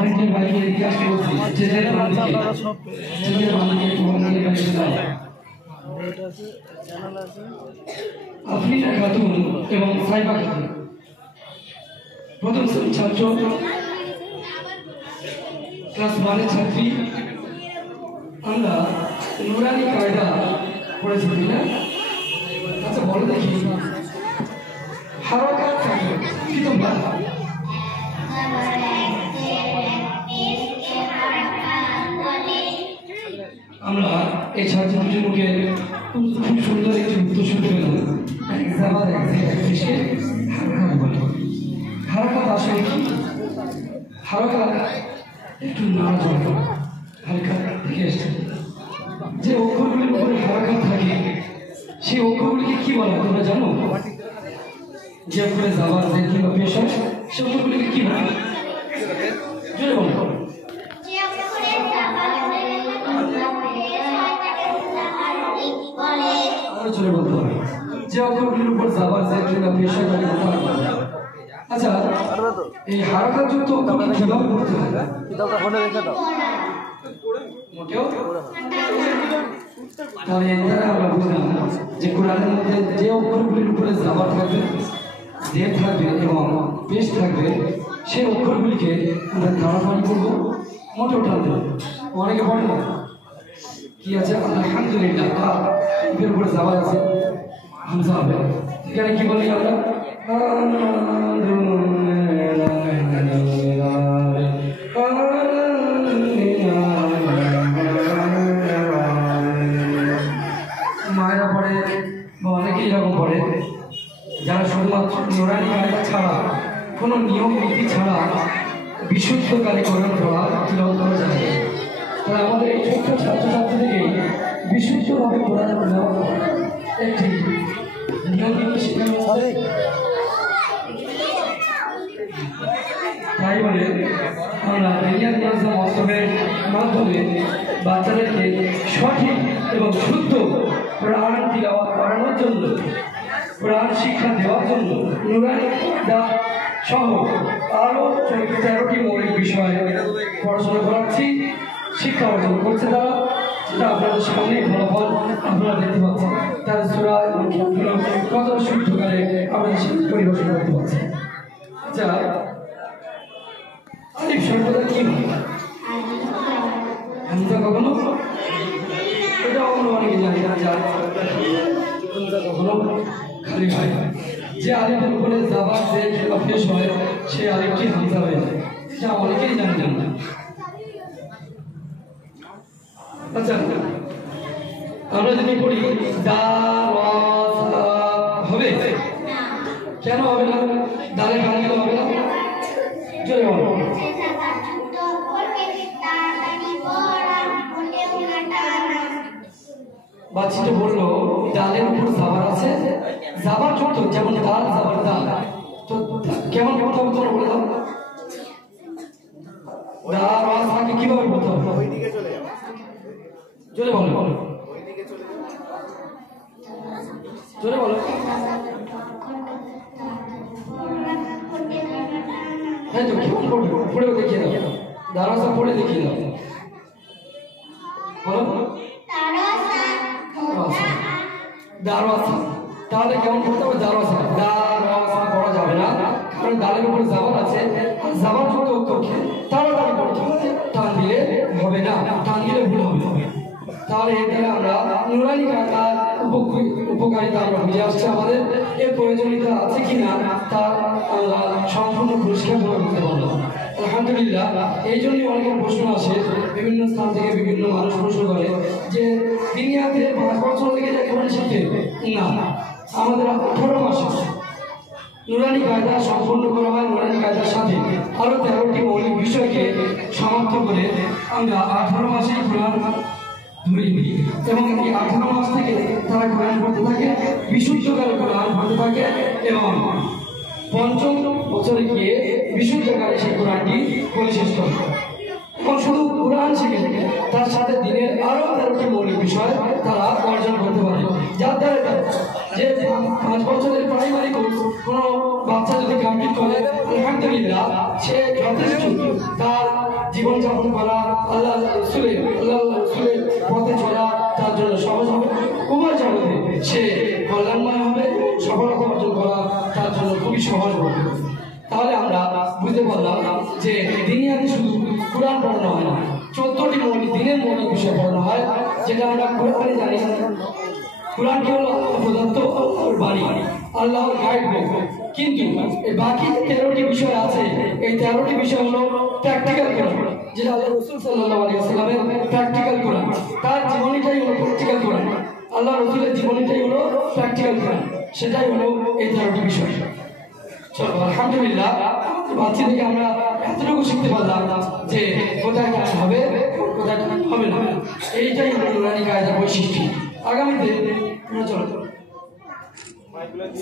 Volunteer ভাইকে জিজ্ঞাসা করছি স্টেজের বামদিকে আফরিনা খাতুন এবং সাইবা খাতুন প্রথম শ্রেণীর ছাত্র ক্লাস 1 এর ছাত্রী। আমরা নুরানি কায়দা পড়েছি না? আচ্ছা বলো দেখি হারাকাত থাকে কি তোমরা আমরা এই ছাত্র দুজনকে খুব সুন্দর একটি উত্তর শুনতে পেলাম। হারাকাত আসলে কি? হারাকাত একটু নাড়াচড়া হালকা থেকে এসছে। যে অক্ষরগুলির উপরে হারাকাত থাকে সেই অক্ষরগুলিকে কি বলা তোমরা জানো? যে অক্ষরে যাবার যে কিংবা পেশা সে অক্ষরগুলিকে কি বলে? চলে বলতে হবে যে অক্ষরগুলির উপর যাবার যে কিংবা পেশা করে। আচ্ছা এই হারাকাত যুক্ত অক্ষরকে কিভাবে করতে হয়? মোটেও তাহলে এটাই আমরা বুঝলাম যে কোরআনের মধ্যে যে অক্ষরগুলির উপরে যাবার থাকবে যে থাকবে এবং পেশ থাকবে সেই অক্ষরগুলিকে আমরা তাড়াতাড়ি করবো, মোটেও টানতে হবে। অনেকে পড়ে না কি আছে আলহামদুলিল্লাহ এর উপরে যাবার আছে হামজা হবে। এখানে কি বলি আমরা মায়েরা পড়ে বা অনেকেই এরকম পড়ে যারা শুধুমাত্র নুরানি কায়দা ছাড়া কোনো নিয়ম নীতি ছাড়া বিশুদ্ধকালে কোরআন পড়া তিলাওয়াত করা যায়। তাহলে আমাদের এই ছোট্ট ছাত্রছাত্রীদেরকে বিশুদ্ধভাবে কোরআন তেলাওয়াত একটি নিয়ম নীতি শেখানো হয়। তাই বলে আমরা বিজ্ঞান মাধ্যম মস্তবের মাধ্যমে বাচ্চাদেরকে সঠিক এবং শুদ্ধ কোরআন তিলাওয়াত করানোর জন্য, কোরআন শিক্ষা দেওয়ার জন্য নুরানি সহ আরও 13টি মৌলিক বিষয় পড়াশোনা করাচ্ছি, শিক্ষা অর্জন করছে তারা। সেটা আপনাদের সামনে ফলাফল আপনারা দেখতে পাচ্ছেন। তার সূরা এবং কত শুদ্ধকারে আমাদের পরিবেশন করতে পারছে। আচ্ছা আলিফ সর্বদা কি হামজা কখনো এটা অনেকে জানি না হামজা কখনো খালি হয়। যে আলিফের উপরে যাবার যে কিংবা পেশ হয় সেই আলিফটি হামজা হয়ে যায়, এটা অনেকেই জানেন না। আচ্ছা আমরা যদি পড়ি হবে, কেন হবে না? দালে ভাঙলে হবে না? জয় বলো। বাচ্চাটা বললো ডালের উপর যাবার আছে, যাবার ছোট যেমন ডাল যাবার ডাল, তো কেমন কথা বলতে হবে বলে দাও। ওরা আওয়াজ থাকে কিভাবে বলতে হবে? জোরে বলো, জোরে বলো। হ্যাঁ তো কেমন পড়বে? পড়েও দেখিয়ে দাও, দারওয়াজা পড়ে দেখিয়ে দাও। বলো দারওয়াজা। তাহলে কেমন পড়তে হবে? দারওয়াজা। দারওয়াজা পড়া যাবে না, কারণ ডালের উপরে জাবার আছে। জাবার যুক্ত অক্ষরকে তাড়াতাড়ি পড়তে হবে, টান দিলে হবে না, টান দিলে ভুল হবে। তাহলে এর দ্বারা আমরা নুরানি কায়দার উপকারিতা আমরা বুঝে আসছি। আমাদের এর প্রয়োজনীয়তা আছে কিনা তার আমরা সম্পূর্ণ পরিষ্কার করতে পারবো। আলহামদুলিল্লাহ এই জন্যই অনেকের প্রশ্ন আসে, বিভিন্ন স্থান থেকে বিভিন্ন মানুষ প্রশ্ন করে যে দুনিয়াতে 5 বছর লেগে যায় কোরআন শিখতে। না, আমাদের 18 মাসে নুরানি কায়দা সম্পূর্ণ করা হয়। নুরানি কায়দার সাথে আরও 13টি মৌলিক বিষয়কে সমাপ্ত করে আমরা 18 মাসেই কোরআন ধরে নিই এবং এই 18 মাস থেকে তারা কোরআন পড়তে থাকে, বিশুদ্ধকালে কোরআন পড়তে থাকে এবং 5ম বছরে গিয়ে বিশুদ্ধকালে সেই কোরআনটি পড়ে শেষ করে। এবং শুধু কোরআন শিখে থাকে, তার সাথে দিনের আরও 13টি মৌলিক বিষয় তারা অর্জন করতে পারে। যার দ্বারা যে 5 বছরের প্রাইমারি কোর্স কোনো বাচ্চা যদি কমপ্লিট করে আলহামদুলিল্লাহ সে যথেষ্ট তার আল্লাহ রসুলের পথে চলা তার জন্য সহজ হবে, উভয় জগতে সে কল্যাণময় হবে, সফলতা অর্জন করা তার জন্য খুবই সহজ হবে। তাহলে আমরা বুঝতে পারলাম যে দুনিয়াতে শুধু কোরআন পড়ানো হয় না, 14টি দিনের মৌলিক বিষয় পড়ানো হয়, যেটা আমরা কোরআনে জানি। কোরআনকে হলো প্রদত্ত বাণী, আল্লাহর গাইড বুক। কিন্তু এই বাকি 13টি বিষয় আছে, এই 13টি বিষয় হলো প্র্যাকটিক্যাল কোরআন, যেটা আল্লাহ রসুল সাল্লাল্লাহু আলাইহি ওয়াসাল্লামের প্র্যাকটিক্যাল কোরআন। তার জীবনীটাই হলো প্র্যাকটিক্যাল কোরআন, আল্লাহ রসুলের জীবনীটাই হলো প্র্যাকটিক্যাল কোরআন, সেটাই হলো এই 13টি বিষয়। চলো আলহামদুলিল্লাহ, বাচ্চা থেকে আমরা এতটুকু শিখতে পারলাম যে কোথায় কাজ হবে, কোথায় কাজ হবে না। এইটাই হলো নুরানি কায়দার বৈশিষ্ট্য। আগামীতে চলো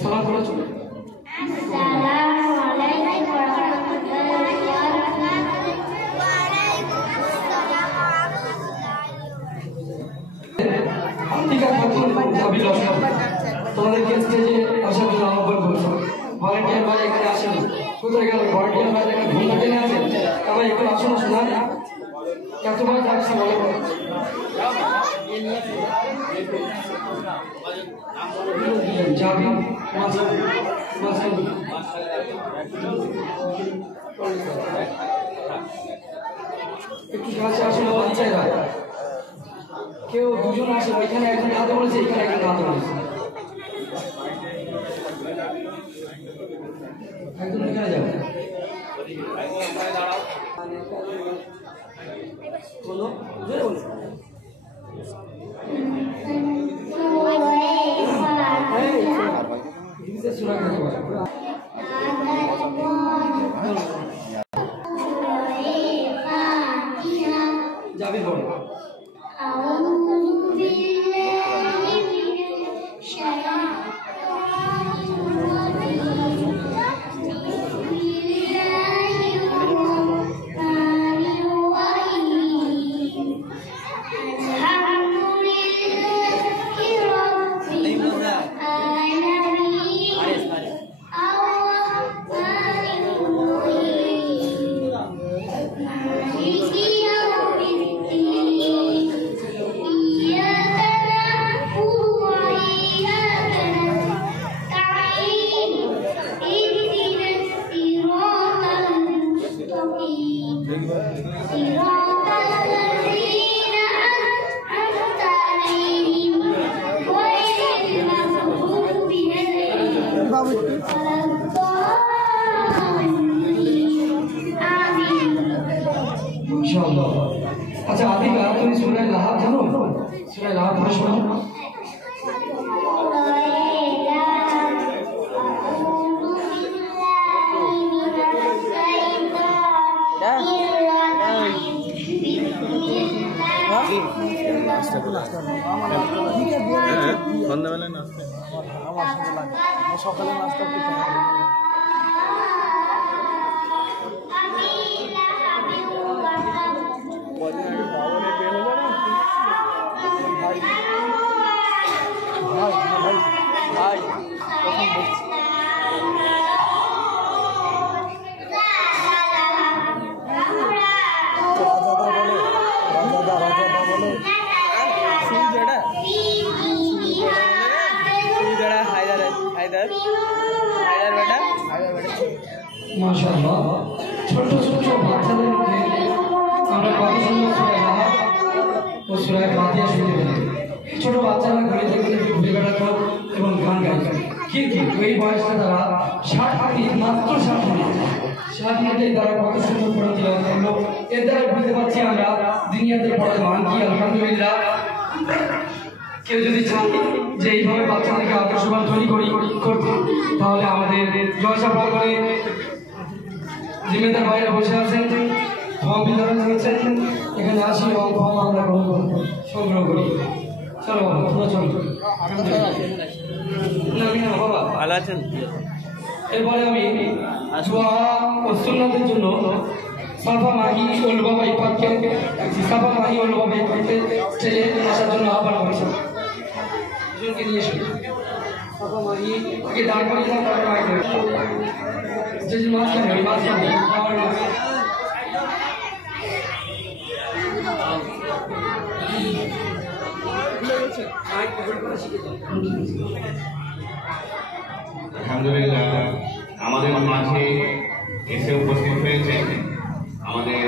সালাম করে চলো। আসসালামু আলাইকুম ওয়া রাহমাতুল্লাহি ওয়া বারাকাতুহু। তোমাদেরকে স্টেজে আসার জন্য আহ্বান করছি। ভলান্টিয়ার ভাই এখানে আসেন, কোথায় গেল ভলান্টিয়ার ভাই? এখানে ঘুমটা টেনে আছেন, আবার একটু আসুন শোনা। এতবার যাচ্ছি বলো, যাবি একটু কাছে আসুন। কেউ দুজন আসে, ওইখানে একজন হাতে বলেছে, এখানে একজন হাতে বলেছে, একজন এখানে যাবে। বলো বলো যাবে বলো। আচ্ছা আদিকা, তুমি সূরা লাহাব জানো? সূরা লাহাব পড়ে শোনাও। সন্ধ্যাবেলায় নাচতে সকালে নাচতে মাশাআল্লাহ, ছোট ছোট বাচ্চাদেরকে আমরা কত সুন্দর সূরা লাহাব ও সূরা ফাতিহা শুনতে পাই। ছোট বাচ্চারা ঘুরে ঘুরে বেড়াতো এবং গান গাইতো, কিন্তু এই বয়সে তারা 60 মিনিট, মাত্র 60 মিনিটে তারা কত সুন্দর পড়া তিলাওয়াত করলো। এর দ্বারা বুঝতে পারছি আমরা দুনিয়াতে পড়ার মান কি। আলহামদুলিল্লাহ, কেউ যদি চান যে এইভাবে বাচ্চাদেরকে আদর্শবান তৈরি করতে, তাহলে আমাদের জলসা করে জিম্মেদার ভাইরা বসে আছেন, ফর্ম বিতরণ করছেন, এখানে আসি এবং ফর্ম আমরা সংগ্রহ করি। চলো বাবা, তোমরা চলো। বাবা ভালো আছেন? এরপরে আমি দোয়া ও সুন্নাতের জন্য সাফা মাহি ওল বাবা ইফাতকে স্টেজে আসার জন্য আহ্বান করছি। দুজনকে নিয়ে এসে সাফা মাহি আগে দাঁড় করিয়ে দাও, তারপরে মাইক দেবে। স্টেজের মাঝখানে আমার আলহামদুলিল্লাহ আমাদের মাঝে এসে উপস্থিত হয়েছেন আমাদের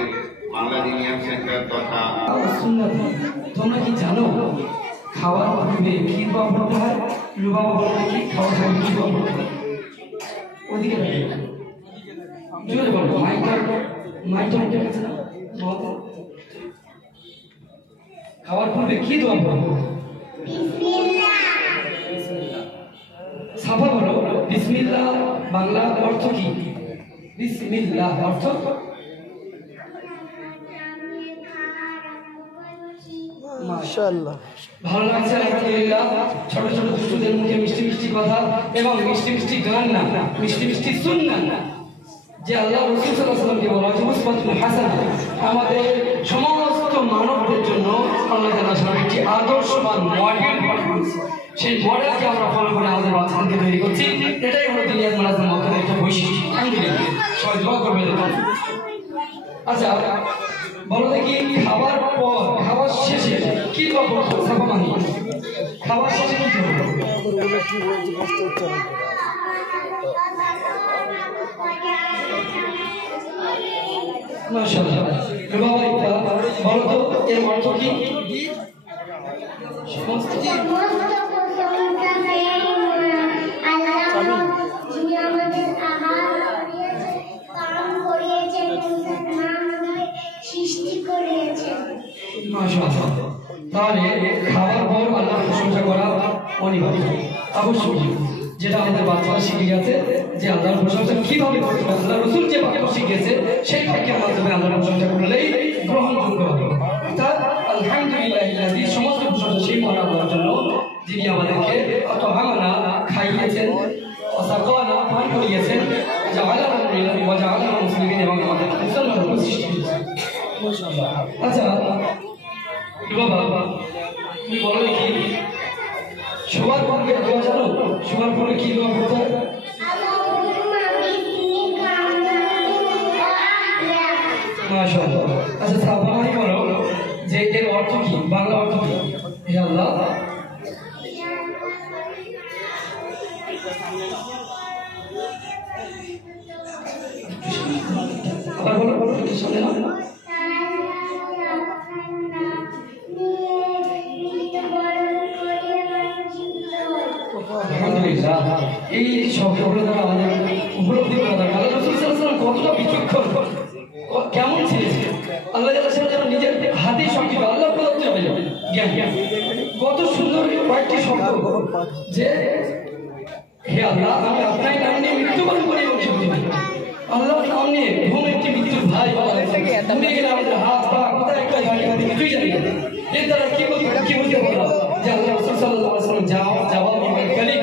বাংলা জিনিয়ার সেন্টার তথা তোমরা কি জানো খাওয়ার পূর্বে কি পড়তে হয়? রুবা বলতে কি খাওয়ার পূর্বে কি পড়তে হয়? ওদিকে জোরে বলো, মাইকটা কাছে না। খাওয়ার পূর্বে কি দোয়া পড়বো? সাফা বলো বিসমিল্লাহ বাংলা অর্থ কি? বিসমিল্লাহ অর্থ মাশাআল্লাহ। ভালো লাগছে আলহামদুলিল্লাহ। ছোট ছোট দুষ্টুদের মুখে মিষ্টি মিষ্টি কথা এবং মিষ্টি মিষ্টি গান না, মিষ্টি মিষ্টি সুন্নাহ যে আল্লাহ রাসূল সাল্লাল্লাহু আলাইহি ওয়াসাল্লামকে বলা হয়েছে উসওয়াতুন হাসানাহ, আমাদের সমস্ত মানবদের জন্য আল্লাহ তাআলা সামনে একটি আদর্শবান মডেল পাঠিয়েছে। সেই মডেলকে আমরা ফলো করে আমাদের বাচ্চাদেরকে তৈরি করছি। এটাই হলো দুনিয়ার মানুষের মধ্যে একটা বৈশিষ্ট্য। আলহামদুলিল্লাহ, সবাই দোয়া করবেন। আচ্ছা বলো দেখি, খাবার পর খাবার শেষে কি করবো? সাফা মানি খাবার শেষে কি করবো? কি বলছি কষ্ট হচ্ছে না। মাশাআল্লাহ। বাবা এটা বলো তো এর অর্থ কি? সমস্ত তাহলে খাবার পর আল্লাহর প্রশংসা করা অনিবার্য, অবশ্যই। যেটা আমাদের বাচ্চারা শিখে গেছে যে আল্লাহর প্রশংসা কিভাবে করতে হবে, আল্লাহ রাসূল যে বাক্য শিখিয়েছে সেই বাক্যের মাধ্যমে আল্লাহর প্রশংসা করলেই গ্রহণযোগ্য হবে। অর্থাৎ আলহামদুলিল্লাহ, সমস্ত প্রশংসা সেই মহান আল্লাহর জন্য যিনি আমাদেরকে অত হামানা খাইয়েছেন, অসাকানা পান করিয়েছেন, জাআলানা মুসলিমিন এবং আমাদেরকে মুসলমান সৃষ্টি করেছেন। আচ্ছা বাবা তুমি বলো দেখি, শোবার পূর্বে দোয়া জানো? শোবার পূর্বে কি দোয়া করতে হয়? মাশাআল্লাহ। আচ্ছা সাবধানে বলো যে এর অর্থ কি, বাংলা অর্থ কি? হে আল্লাহ আবার বলো, বলো একটু সামনে না। আলহামদুলিল্লাহ, এই শব্দগুলো দ্বারা আমাদের উপলব্ধি করা দরকার আল্লাহ রাসূল সাল্লাল্লাহু আলাইহি ওয়াসাল্লাম কতটা বিচক্ষণ, কেমন ছিলেন। আল্লাহ যেন নিজের হাতে সংক্ষিপ্ত আল্লাহ প্রদত্ত জ্ঞান, কত সুন্দর কয়েকটি শব্দ যে হে আল্লাহ আমি আপনার নাম নিয়ে মৃত্যুবরণ করি এবং আল্লাহর নাম নিয়ে ঘুম একটি মৃত্যুর ভাই ঘুমিয়ে গেলে আমাদের হাত পা কোথায় একটা গাড়ি কিছুই জানি না। এর দ্বারা কি বুঝতে পারলাম যে আল্লাহ রাসূল সাল্লাল্লাহু আলাইহি ওয়াসাল্লাম জবাব কালিম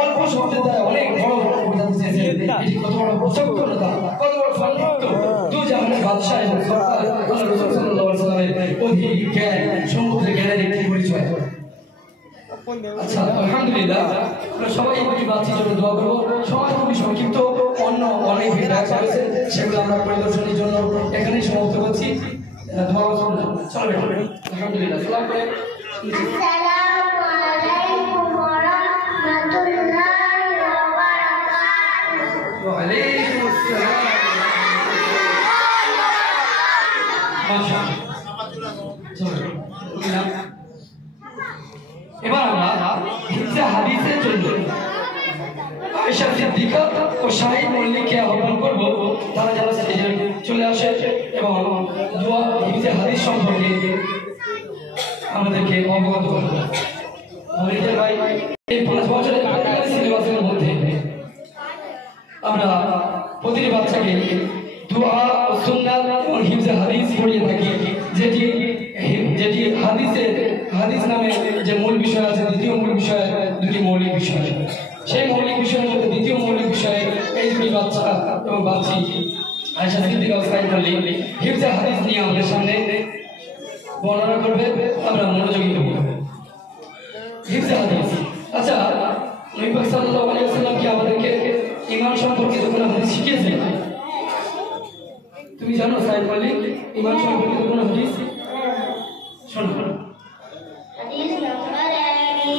অল্প শব্দের দ্বারা অনেক বড় বোঝাতে চেয়েছেন। এটি কত বড় প্রচক্ষণতা, কত বড় ফান্ডিত্য, দু জাহানের বাদশাহ এবং সরকার আল্লাহ রাসূল সাল্লাল্লাহু আলাইহি ওয়াসাল্লামের অধিক জ্ঞান, সমুদ্রে জ্ঞানের একটি পরিচয়। আচ্ছা আলহামদুলিল্লাহ, আমরা সবাই একটি বাচ্চার জন্য দোয়া করবো। সময় খুবই সংক্ষিপ্ত, অন্য অনেক ব্যাগ রয়েছে সেগুলো আমরা পরিদর্শনের জন্য এখানেই সমাপ্ত করছি। দোয়া চলবে। আলহামদুলিল্লাহ, সালাম করে আসসালামু আলাইকুম ওয়া রাহমাতুল্লাহি ওয়া বারাকাতুহু। ওয়া আলাইকুম আসসালাম। মাশাআল্লাহ। এবার আমরা হিফজে হাদিসের জন্য আয়েশা সিদ্দিকা ও শাহিদ মল্লিককে আহ্বান করব, তারা যেন স্টেজে চলে আসে এবং দোয়া হিফজে হাদিস সম্পর্কে আমাদেরকে অবগত করবে। মল্লিকের ভাই এই 5 বছরের সিলেবাসের মধ্যে আমরা প্রতিটি বাচ্চাকে দোয়া ও সুন্নাত এবং হিফজে হাদিস পড়িয়ে থাকি, যেটি হাদিস নামে যে মূল বিষয় আছে, দ্বিতীয় মূল বিষয়, দুটি মৌলিক বিষয়। সেই মৌলিক বিষয়ের মধ্যে দ্বিতীয় মৌলিক বিষয়ে এই দুটি বাচ্চা এবং বাচ্চি আয়েশা সিদ্দিকা ও শাহিদ মল্লিক হিফজে হাদিস নিয়ে আমাদের সামনে বর্ণনা করবে। আমরা মনোযোগী হব। হিফজে হাদিস। আচ্ছা, নবী পাক সাল্লাল্লাহু আলাইহি ওয়াসাল্লাম কি আমাদেরকে ঈমান সম্পর্কে কোন হাদিস শিখিয়েছেন? তুমি জানো শাহিদ মল্লিক ঈমান সম্পর্কে কোন হাদিস? শোনো। হাদিস নাম্বার 1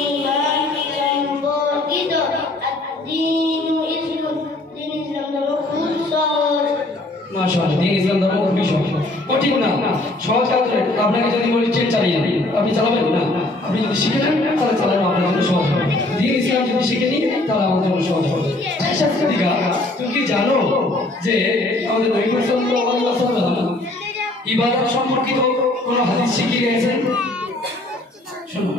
দিন ইসলাম ধর্ম খুব সহজ। মাশাআল্লাহ, দিন ইসলাম ধর্ম খুবই সহজ, কঠিন না, সহজ কাজ। আপনাকে যদি বলি ট্রেন চালিয়ে আপনি চালাবেন না, আপনি যদি শিখে নেন তাহলে চালানো আপনার জন্য সহজ হবে। দিন ইসলাম যদি শিখে নিই তাহলে আমাদের জন্য সহজ হবে। শাস্ত্রীকা, তুমি কি জানো যে আমাদের নবী সাল্লাল্লাহু আলাইহি ওয়াসাল্লাম ইবাদত সম্পর্কিত কোন হাদিস শিখিয়ে গেছেন? শুনুন,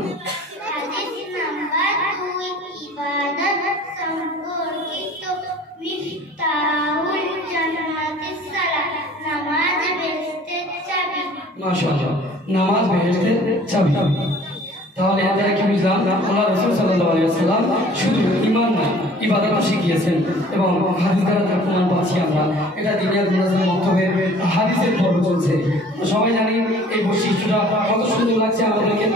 হাদিস নাম্বার 2, ইবাদত সম্পর্কিত মিফতাহুল জান্নাতিস সালাত, নামাজ বেহেশতের চাবি। মাশাআল্লাহ, নামাজ বেহেশতের চাবি। তাহলে এর দ্বারা কি বুঝলাম? আল্লাহ রাসূল সাল্লাল্লাহু আলাইহি ওয়াসাল্লাম শুধু ঈমান না, ইবাদত শিখিয়েছেন এবং হাদিস দ্বারা তার প্রমাণ পাচ্ছি আমরা। এটা দিনিয়া দুনিয়ার মধ্যে হাদিসের পর্ব চলছে। সবাই জানি এই বৈশিষ্ট্যটা কত সুন্দর লাগছে আমাদেরকে,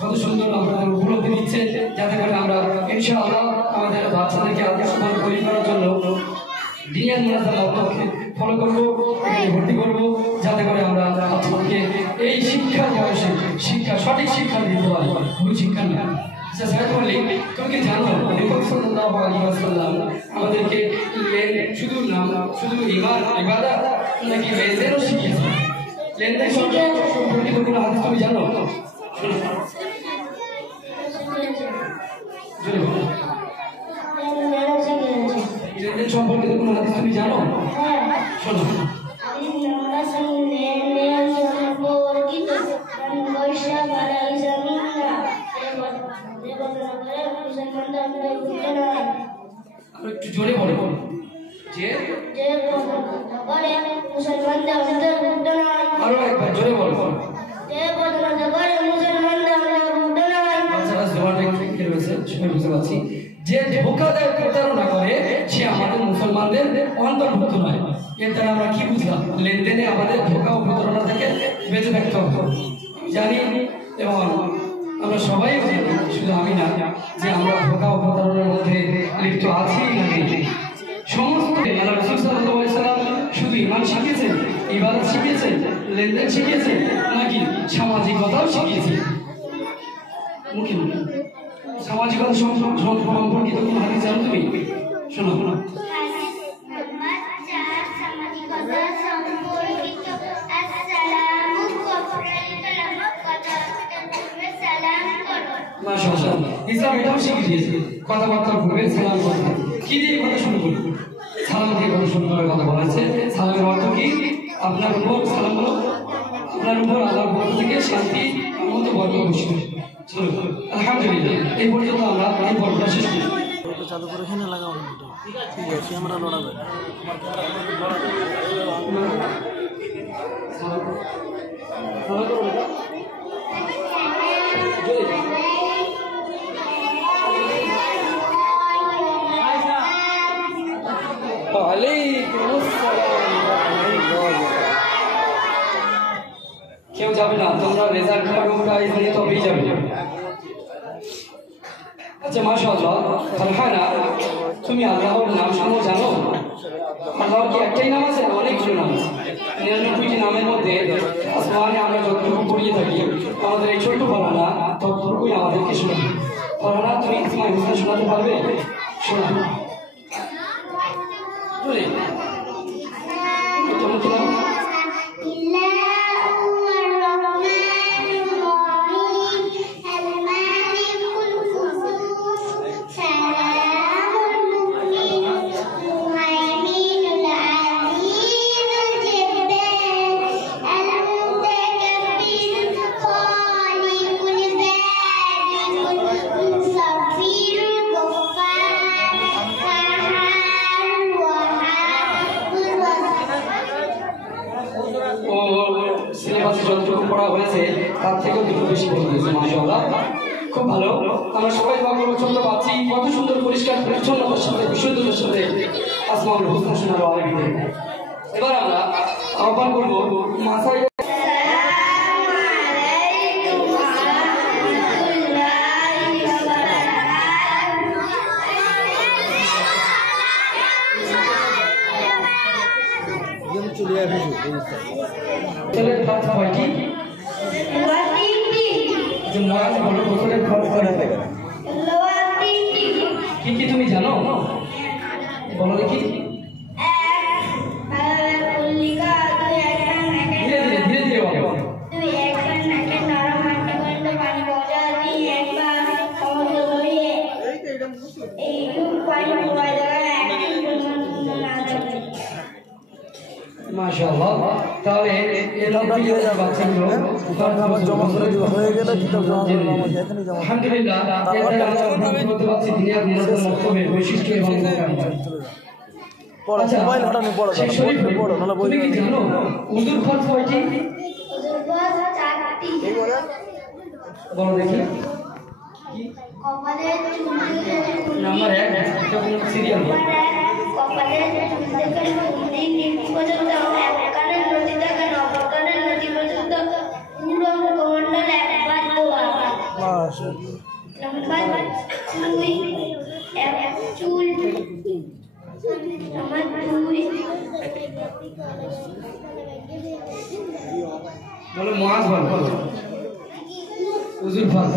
কত সুন্দর আমাদের উপলব্ধি দিচ্ছে, যাতে করে আমরা ইনশাআল্লাহ আমাদের বাচ্চাদেরকে আদর্শবান তৈরি করার জন্য দিনিয়া দুনিয়ার মধ্যে ফলো করবো, ভর্তি করবো, যাতে করে আমরা বাচ্চাদেরকে এই শিক্ষার বয়সে সঠিক শিক্ষা দিতে পারি, ভুল শিক্ষা না। তুমি কি জানো সাল্লাল্লাহু আলাইহি ওয়াসাল্লাম আমাদেরকে শুধু ইবাদত নাকি লেনদেনও শিখিয়েছেন? লেনদেন সম্পর্কিত কোনো হাদিস তুমি জানো? লেনদেন সম্পর্কিত কোনো হাদিস তুমি জানো? শোনো, একটু জোরে বলো। আরো একবার জোরে বলো। বুঝতে পারছি যে ধোকা দেয়, প্রতারণা করে, সে আমাদের মুসলমানদের অন্তর্ভুক্ত নয়। এর দ্বারা আমরা কি বুঝলাম? লেনদেনে আমাদের ধোকা ও প্রতারণা থেকে বেঁচে থাকতে হবে জানি, এবং আমরা সবাই জানি, শুধু আমি না, যে আমরা ধোকা ও প্রতারণার মধ্যে লিপ্ত আছি না নেই। সমস্ত আল্লাহ রাসূল সাল্লাল্লাহু আলাইহি ওয়াসাল্লাম শুধু ঈমান শিখিয়েছেন, ইবাদত শিখিয়েছেন, লেনদেন শিখিয়েছেন, নাকি সামাজিকতাও শিখিয়েছেন? মুখে মুখে সামাজিকতা সম্পর্কিত কোন হাদিস জানো তুমি? শোনো, হাদিস নাম্বার 4, সামাজিকতা সম্পর্কিত আসসালামু আলাইকুম, কথাবার্তার পূর্বে সালাম করো। মাশাআল্লাহ, ইসলাম এটাও শিখিয়ে দিয়েছে, কথাবার্তার পূর্বে সালাম করতে। কি দিয়ে কথা শুরু করব? সালাম দিয়ে কথা শুরু করে কথা বলা আছে। সালামের অর্থ কি? আপনার উপর সালাম হলো, আপনার উপর আল্লাহর পক্ষ থেকে শান্তি মতো বরকত বর্ষিত। চলো, আলহামদুলিল্লাহ, এই পর্যন্ত আমরা এই পর্বটা শেষ করি। চালু করে এখানে লাগাও, ঠিক আছে, আমরা লড়াবে। কেউ যাবে না, তোমরা রেজাল্ট নিয়ে তবেই যাবে। আচ্ছা, মাশাআল্লাহ, ফারহানা, তুমি আল্লাহর নাম সম্পর্কে জানো? আল্লাহর কি একটাই নাম আছে? অনেকগুলো নাম আছে। 99টি নামের মধ্যে আসমানে আমরা যতটুকু পড়িয়ে থাকি, আমাদের এই ছোট্ট ফারহানা ততটুকুই আমাদেরকে শোনাবে। ফারহানা, তুমি ইসমাইল হোসেন শোনাতে পারবে? শোনা তার থেকেও দুটো বেশি বলে দিয়েছে। মাশাআল্লাহ, খুব ভালো। আমরা সবাই ভালো ছোট পাচ্ছি, কত সুন্দর পরিষ্কার পরিচ্ছন্নতার সাথে বিশুদ্ধতার সাথে আসমাউল হোসেন শোনার আরবিতে। এবার আমরা আহ্বান করবো মাসাই ছেলের পাঁচ কয়টি? যে মহাজ বলো বছরের খরচ করে কি কি কি তুমি জানো বলো দেখি ধীরে ধীরে ধীরে ধীরে বলো মাশাআল্লাহ তাহলে এটা দিয়ে বাচ্চাগুলো আমার জমা করে দিব হয়ে গেলে কিতাব জমা করে আমাকে এখানে জমা আলহামদুলিল্লাহ এর আমরা বলতে পারছি দুনিয়ার নিরাপদ মক্তবে বৈশিষ্ট্য এবং পড়ো মোবাইল হাঁটানো পড়ো পড়ো নাহলে বই তুমি কি জানো উজুর ফরজ কয়টি বলো দেখি নাম্বার 1 এটা কোন সিরিয়াল বলো মুআজ বলো উজুর ফরজ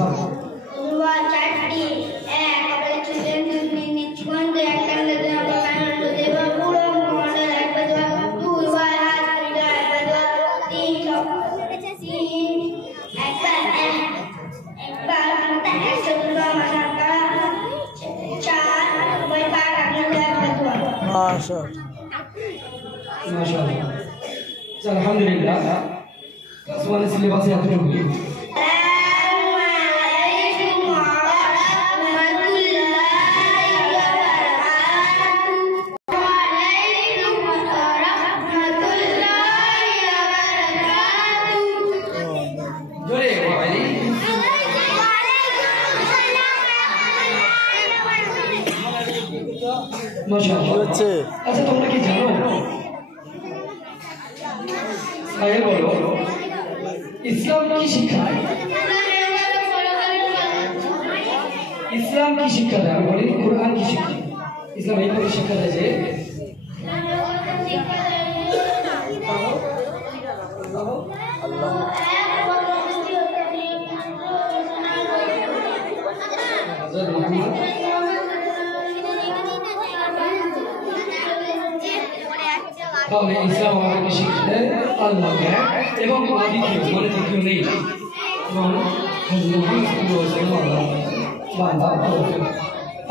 মাশাআল্লাহ আলহামদুলিল্লাহ আসমানে সিলেবাসে এতটুকু হচ্ছে আচ্ছা তোমরা কি জানো সাহেব বলো ইসলাম কি শিখায় ইসলাম কি শিক্ষা দেয় আমি বলি কোরআন কি শিক্ষা ইসলাম এইভাবে শিক্ষা দেয় যে তাহলে ইসলাম আমাদেরকে শিক্ষা দেয় আল্লাহ এবং আদিত্য মানে দ্বিতীয় নেই এবং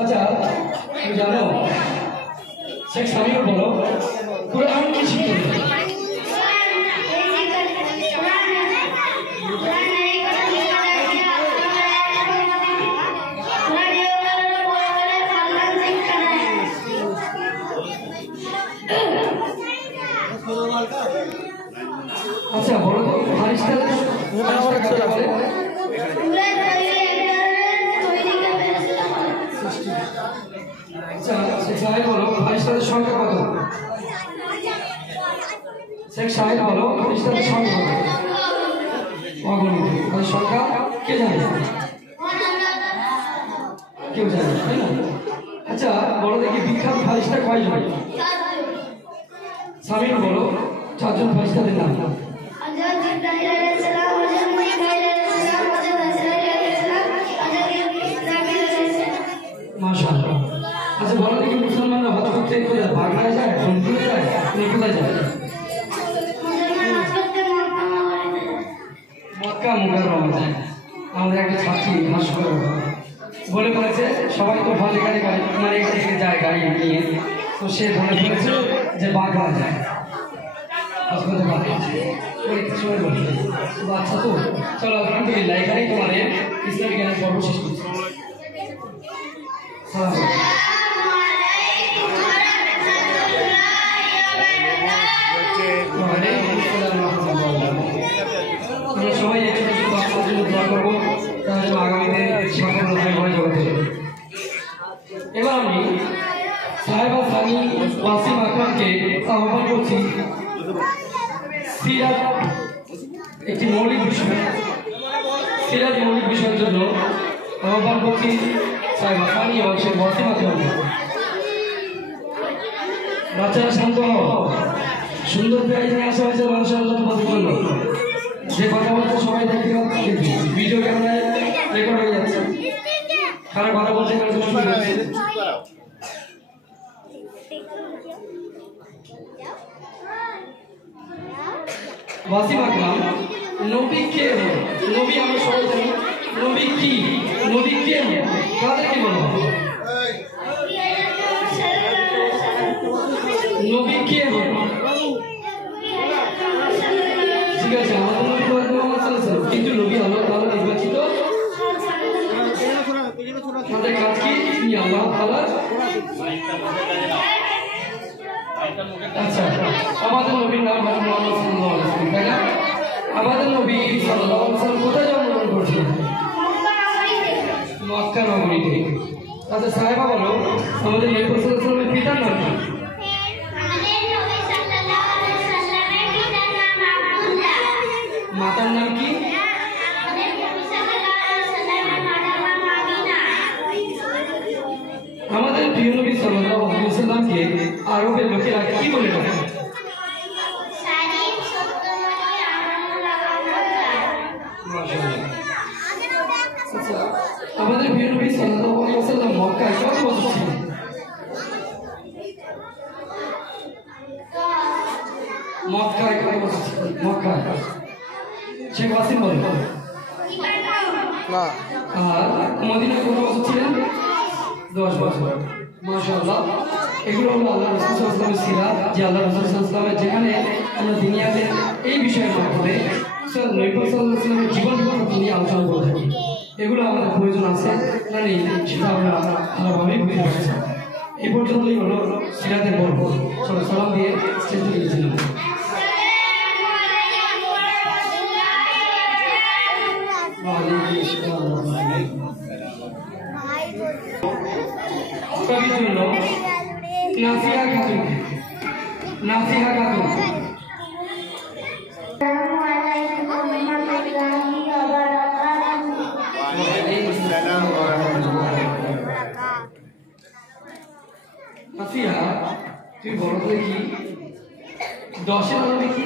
আচ্ছা তুমি জানো শেখ সামির বলো কোরআন কি শিক্ষা দেয় আচ্ছা বলো তো ফারিস্তা বলে আচ্ছা শেখ সাহেব বলো ফারিস্তাদের সংখ্যা কত শেখ সাহেব বলো ফারিস্তাদের সংখ্যা কত অগণিত তাদের সংখ্যা কে জানে কেউ জানে তাই না আচ্ছা বলো দেখি বিখ্যাত ফারিস্তা কয়জন সামির বলো 4 জন ফারিস্তাদের নাম মাশাআল্লাহ আচ্ছা বলো দেখি মুসলমানরা হজ করতে কোথায় বাগড়ায় যায় রংপুরে যায় কোথায় যায় মক্কা মুকাররমা যায় আমাদের একটা ছাত্রী ভাস্কর বলেছে সবাই তো হজ এখানে গাড়ি মানে এখান থেকে যায় গাড়ি নিয়ে তো সে বলেছে যে বাগড়া যায় আচ্ছা তো চলো আলহামদুলিল্লাহ এখানেই তোমাদের ইসলামী জ্ঞানের পর্ব শেষ করছি আমরা সবাই এই ছোট ছোট বাচ্চার জন্য দোয়া করবো তার জন্য আগামীতে সাফল্য হয় জগতে এবার আমি সাহেবা সানি ওয়াসিম আকরামকে আহ্বান করছি সিরাত একটি মৌলিক বিষয় সিরাত মৌলিক বিষয়ের জন্য আহ্বান করছি সাহেবা সানি এবং সে ওয়াসিম আকরামকে বাচ্চারা শান্ত হও সুন্দর প্রাইজ নিয়ে আসা হয়েছে মানুষের জন্য যে কথা বলতে সবাই দেখতে পাচ্ছে ভিডিও ক্যামেরায় রেকর্ড হয়ে যাচ্ছে কারো কথা বলছে কারো কিছু শুনতে পাচ্ছে? ওয়াসিম আকরাম নবী কে হন? নবী আমরা সবাই জানি, নবী কি, নবী কে হন, তাদেরকে বলা হয় নবী কে হন? ঠিক আছে, আমাদের নবী মুহাম্মদ সাল্লাল্লাহু আলাইহি ওয়াসাল্লাম, কিন্তু নবী আল্লাহ তাআলা নির্বাচিত, তাদের কাজ কি? তিনি আল্লাহ তাআলা। আচ্ছা, আমাদের নবীর নাম মুহাম্মদ সাল্লাল্লাহু আলাইহি ওয়াসাল্লাম, তাই না? আমাদের নবী সাল্লাল্লাহু আলাইহি ওয়াসাল্লাম কোথায় জন্মগ্রহণ করেছিলেন? মক্কা নগরীতে। আচ্ছা সাহেবা বলো, আমাদের নবী সাল্লাল্লাহু আলাইহি ওয়াসাল্লামের পিতার নাম কি? মাতার নাম কি? আমাদের প্রিয় নবী সাল্লাল্লাহু আলাইহি ওয়াসাল্লামকে আরবের লোকেরা কি বলে ডাকে? আচ্ছা, আমাদের প্রিয় নবী সাল্লাল্লাহু আলাইহি ওয়াসাল্লাম মক্কায় কত বছর ছিলেন? মক্কায় কত বছর ছিলেন? মক্কায় শেখ ওয়াসিম বলেন। না আর মদিনায় কত বছর ছিলেন? 10 বছর। মাশাআল্লাহ, এগুলো হলো আল্লাহ রাসূল সাল্লাল্লাহু আলাইহি ওয়াসাল্লামের সিরাত, যে আল্লাহ রাসূল সাল্লাল্লাহু আলাইহি ওয়াসাল্লামের যেখানে আমরা দুনিয়াতে এই বিষয়ের মাধ্যমে নবী সাল্লাল্লাহু আলাইহি ওয়াসাল্লামের জীবন কথা নিয়ে আলোচনা করে থাকি। এগুলো আমাদের প্রয়োজন আছে না নেই, সেটা আমরা ভালোভাবেই বুঝে রাখছি। এই পর্যন্তই হলো সিরাতের পর্ব। চলো সালাম দিয়ে স্টেজ থেকে গেছিলাম। কবির জন্য নাসিহা খাতুন, নাসিহা খাতুন। নাসিহা, তুই বলো তো কি 10-এর আরবি কি?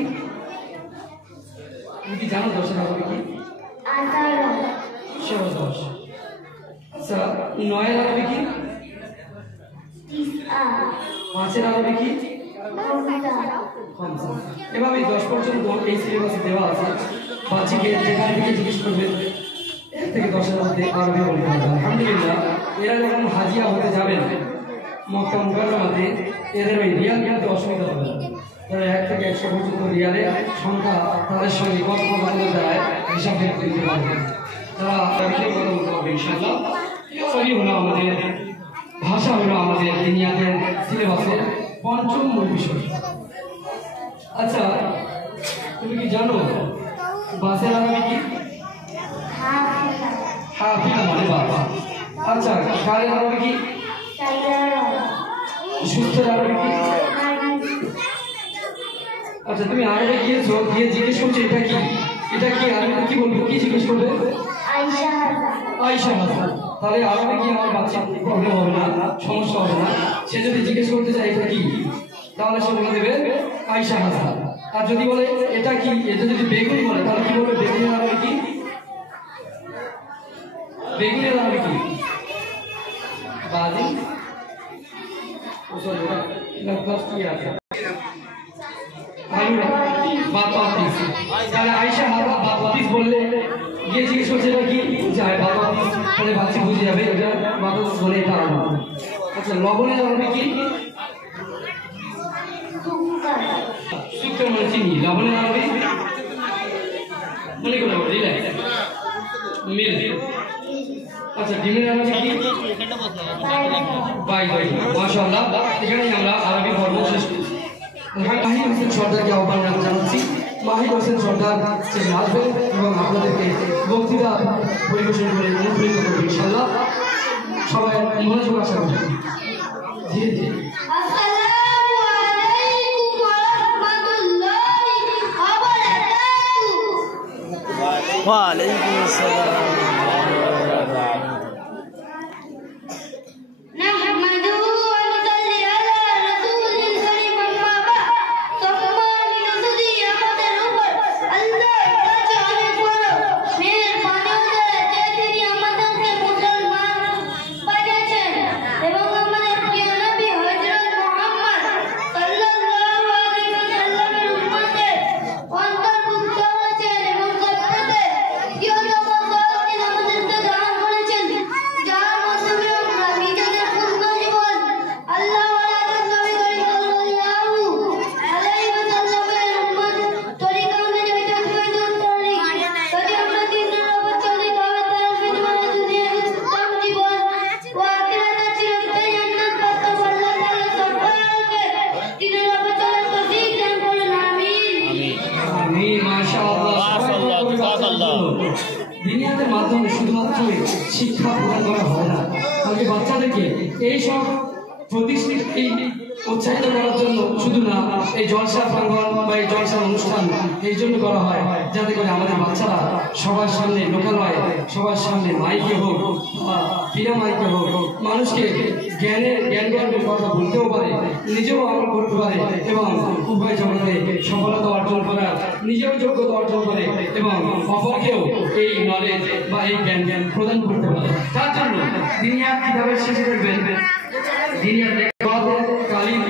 তুমি কি জানো 10-এর আরবি কি? 10। আচ্ছা, 9-এর আরবি কি? 5-এর আরবি কি? 5। এভাবে 10 পর্যন্ত এই সিলেবাসে দেওয়া আছে। বাচ্চাকে যেখান থেকে জিজ্ঞেস করবে এর থেকে 10-এর মধ্যে আরবি বলতে হবে। আলহামদুলিল্লাহ, এরা যখন হাজিয়া হতে যাবেন মক্কা মুকাররমাতে, এদের ওই রিয়াল কিনতে অসুবিধা হবে না। তারা 1 থেকে 100 পর্যন্ত রিয়ালের সংখ্যা তাদের সঙ্গে কত কমানো যায় হিসাব করে দিতে পারবে। তারা বিষয়ে কথা বলতে হবে ইনশাআল্লাহ। সবই হলো আমাদের ভাষা, হলো আমাদের দুনিয়াতে সিলেবাসের 5ম মূল বিষয়। আচ্ছা, তুমি কি জানো বাসের আরবি কি? হাফিয়া মানে বাবা। আচ্ছা, কারের আরবি কি? সুস্থের আরবি কি? আচ্ছা, তুমি আরবে গিয়েছো, গিয়ে জিজ্ঞেস করছো এটা কি, এটা কি, আরবিতে কি বলবো, কি জিজ্ঞেস করবে? আয়েশা হাসান। তাহলে আরবে গিয়ে আমার বাচ্চা প্রবলেম হবে না, সমস্যা হবে না। সে যদি জিজ্ঞেস করতে চায় এটা কি, তাহলে সে বলে দেবে আয়েশা হাসান। আর যদি বলে এটা কি, এটা যদি বেগুনি বলে, তাহলে কি বলবে? বেগুনের আরবি কি? বেগুনের আরবি কি? বাজি। তাহলে আয়েশা হাসান বাতিস বললে গিয়ে জিজ্ঞেস করছে এটা কি, যায় বাতিস, তাহলে বাচ্চা বুঝে যাবে এটা বাতাস বলে এটা আরবি। আচ্ছা, লবণের আরবি কি? সুক্কার মানে চিনি। লবণের আরবি মনে করে রিল্যাক্স মিল। আচ্ছা, ডিমের আরবি কি? Bye bye. মাশাআল্লাহ, এখানেই আমরা আরবি পর্ব শেষ করছি। মাহির হোসেন সর্দারকে আহ্বান জানাচ্ছি। মাহির হোসেন সর্দার চেয়ে আসবেন এবং আপনাদেরকে বক্তৃতা পরিবেশন করে অনুপ্রাণিত করবে ইনশাআল্লাহ। সবাই মনোযোগ আশা করি। ধীরে ধীরে। ওয়ালাইকুম আসসালাম। মাধ্যমে শিক্ষা প্রদান করা হয় না। আজকে বাচ্চাদেরকে এই সব প্রতিশ্রুতি উৎসাহিত করার জন্য শুধু না এই জলসা প্রাঙ্গণ বা এই জলসার অনুষ্ঠান এই জন্য করা হয় যাতে করে আমাদের বাচ্চারা সবার সামনে লোকালয়, সবার সামনে মাইকে হোক বা বিনা মাইকে হোক, মানুষকে জ্ঞানের কথা বলতেও পারে, নিজেও আমল করতে পারে এবং উভয় জগতে সফলতা অর্জন করার নিজেও যোগ্যতা অর্জন করে এবং অপরকেও এই নলেজ বা এই জ্ঞান প্রদান করতে পারে। তার জন্য দিনিয়াত কিভাবে শেষ করবেন, দিনিয়াত কালীন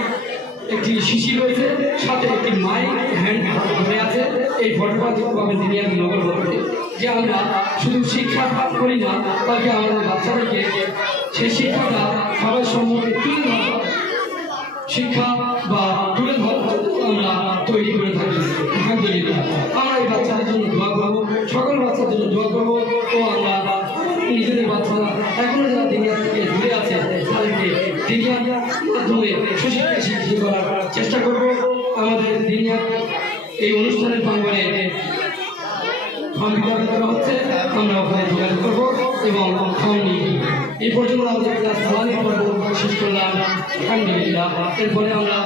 একটি শিশি রয়েছে, সাথে একটি মাইক হ্যান্ড ধরে আছে। এই ফটোটা দেখতে পাবেন দিনিয়াত নগর বলতে, যে আমরা শুধু শিক্ষা করি না, তাকে আমাদের বাচ্চাদেরকে সেই শিক্ষাটা সবার সম্মুখে তুলে ধরা শিক্ষা বা তুলে ধরা আমরা তৈরি করে থাকি। আলহামদুলিল্লাহ, আমরা এই বাচ্চাদের জন্য দোয়া করবো, সকল বাচ্চার জন্য দোয়া করবো ও আমরা নিজেদের বাচ্চারা এখনো যারা দিনিয়াত থেকে দূরে আছে তাদেরকে দিনিয়াত মাধ্যমে সুশিক্ষায় শিক্ষিত করার চেষ্টা করবো। আমাদের দিনিয়াত এই অনুষ্ঠানের প্রাঙ্গণে ফর্ম বিতরণ করা হচ্ছে, আমরা ওখানে যোগাযোগ করবো এবং ফর্ম নিয়ে এই পর্যন্ত আমাদের ক্লাস সালামি পর্ব শেষ করলাম। আলহামদুলিল্লাহ, এরপরে আমরা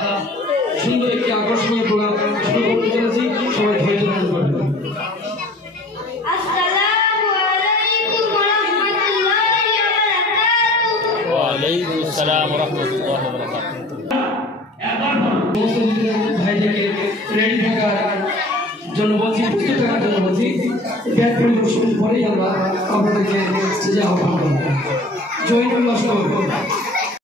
সুন্দর একটি আকর্ষণীয় প্রোগ্রাম শুরু করতে চলেছি। সবাই ধৈর্য ধারণ করবেন। ওয়ালাইকুম আসসালাম ওয়া রাহমাতুল্লাহি ওয়া বারাকাতুহু। ভাইদেরকে রেডি থাকার জন্য বলছি, প্রস্তুত থাকার জন্য বলছি। ব্যাট পরিদর্শনের পরেই আমরা আপনাদেরকে স্টেজে আহ্বান করব। জয়নুল লস্কর